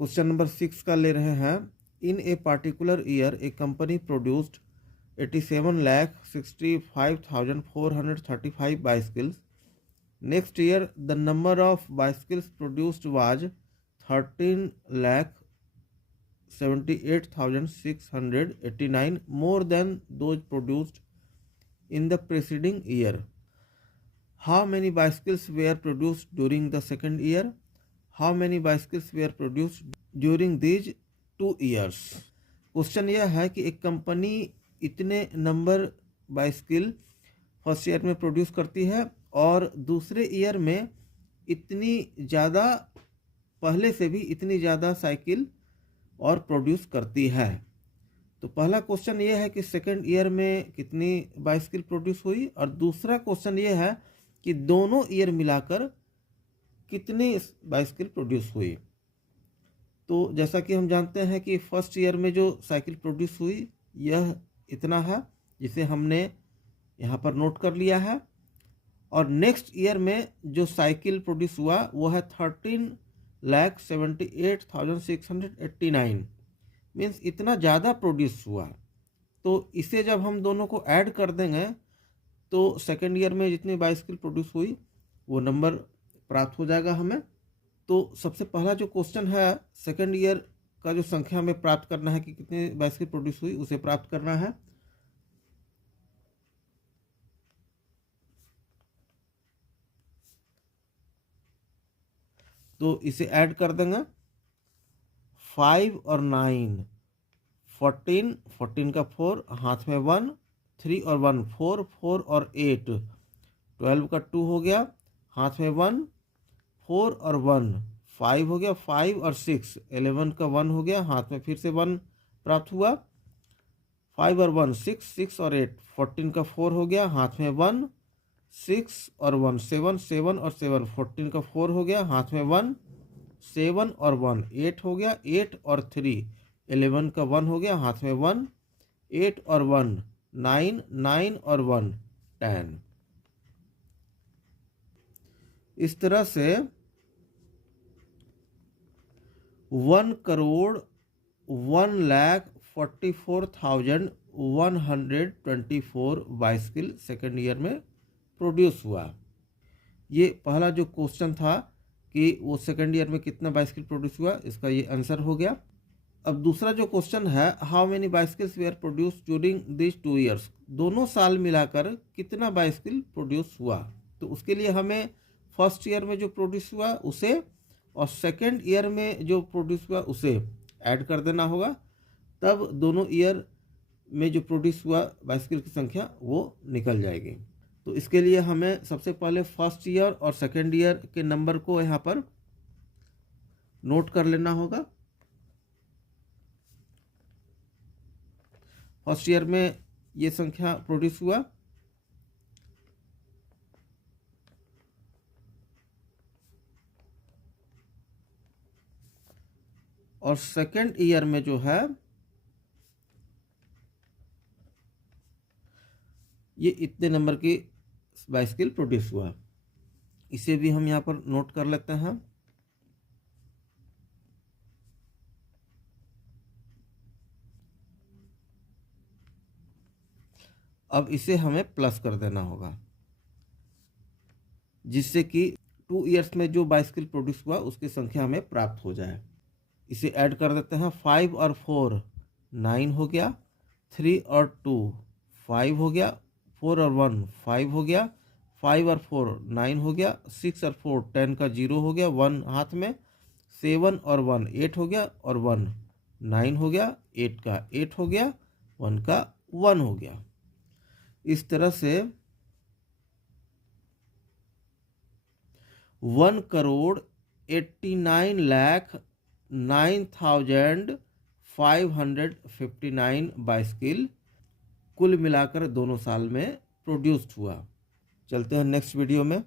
Question number 6 का ले रहे हैं। In a particular year a company produced 87,65,435 bicycles. Next year the number of bicycles produced was 13,78,689, more than those produced in the preceding year. How many bicycles were produced during the second year? How many bicycles were produced during these 2 years? Question यह है कि एक company इतने number bicycle first year में produce करती है और दूसरे ईयर में इतनी ज़्यादा, पहले से भी इतनी ज़्यादा साइकिल और प्रोड्यूस करती है। तो पहला क्वेश्चन ये है कि सेकंड ईयर में कितनी बाइसिकल प्रोड्यूस हुई, और दूसरा क्वेश्चन ये है कि दोनों ईयर मिलाकर कितनी बाइसिकल प्रोड्यूस हुई। तो जैसा कि हम जानते हैं कि फर्स्ट ईयर में जो साइकिल प्रोड्यूस हुई यह इतना है, जिसे हमने यहाँ पर नोट कर लिया है। और नेक्स्ट ईयर में जो साइकिल प्रोड्यूस हुआ वो है 13,78,689, मीन्स इतना ज़्यादा प्रोड्यूस हुआ। तो इसे जब हम दोनों को ऐड कर देंगे तो सेकेंड ईयर में जितनी बाइसिकल प्रोड्यूस हुई वो नंबर प्राप्त हो जाएगा हमें। तो सबसे पहला जो क्वेश्चन है, सेकेंड ईयर का जो संख्या हमें प्राप्त करना है कि कितनी बाइसिकल प्रोड्यूस हुई, उसे प्राप्त करना है। तो इसे ऐड कर देंगे 5 और 9, 14, 14 का 4, हाथ में 1, 3 और 1 4, 4 और 8, 12 का 2 हो गया, हाथ में 1, 4 और 1 5 हो गया, 5 और 6 11 का 1 हो गया, हाथ में फिर से 1 प्राप्त हुआ, 5 और 1 6, 6 और 8 14 का 4 हो गया, हाथ में 1, 6 और 1 7, 7 और 7 14 का 4 हो गया, हाथ में 1, 7 और 1 8 हो गया, 8 और 3 11 का 1 हो गया, हाथ में 1, 8 और 1 9, 9 और 1 10। इस तरह से 1,44,124 बाइसिकल सेकेंड ईयर में प्रोड्यूस हुआ। ये पहला जो क्वेश्चन था कि वो सेकेंड ईयर में कितना बाइसिकल प्रोड्यूस हुआ, इसका ये आंसर हो गया। अब दूसरा जो क्वेश्चन है, how many bicycles were produce during this 2 years, दोनों साल मिलाकर कितना बाइसिकल प्रोड्यूस हुआ। तो उसके लिए हमें फर्स्ट ईयर में जो प्रोड्यूस हुआ उसे और सेकेंड ईयर में जो प्रोड्यूस हुआ उसे ऐड कर देना होगा, तब दोनों ईयर में जो प्रोड्यूस हुआ बाइसिकल की संख्या वो निकल जाएगी। तो इसके लिए हमें सबसे पहले फर्स्ट ईयर और सेकेंड ईयर के नंबर को यहाँ पर नोट कर लेना होगा। फर्स्ट ईयर में ये संख्या प्रोड्यूस हुआ, और सेकेंड ईयर में जो है ये इतने नंबर की बाइसिकल प्रोड्यूस हुआ। इसे भी हम यहाँ पर नोट कर लेते हैं। अब इसे हमें प्लस कर देना होगा, जिससे कि 2 ईयर्स में जो बाइसिकल प्रोड्यूस हुआ उसकी संख्या हमें प्राप्त हो जाए। इसे ऐड कर देते हैं। 5 और 4 9 हो गया, 3 और 2 5 हो गया, 4 और 1 5 हो गया, 5 और 4 9 हो गया, 6 और 4 10 का 0 हो गया, 1 हाथ में, 7 और 1 8 हो गया, और 1 9 हो गया, 8 का 8 हो गया, 1 का 1 हो गया। इस तरह से 1,89,09,559 बाइसिकल कुल मिलाकर दोनों साल में प्रोड्यूस्ड हुआ। चलते हैं नेक्स्ट वीडियो में।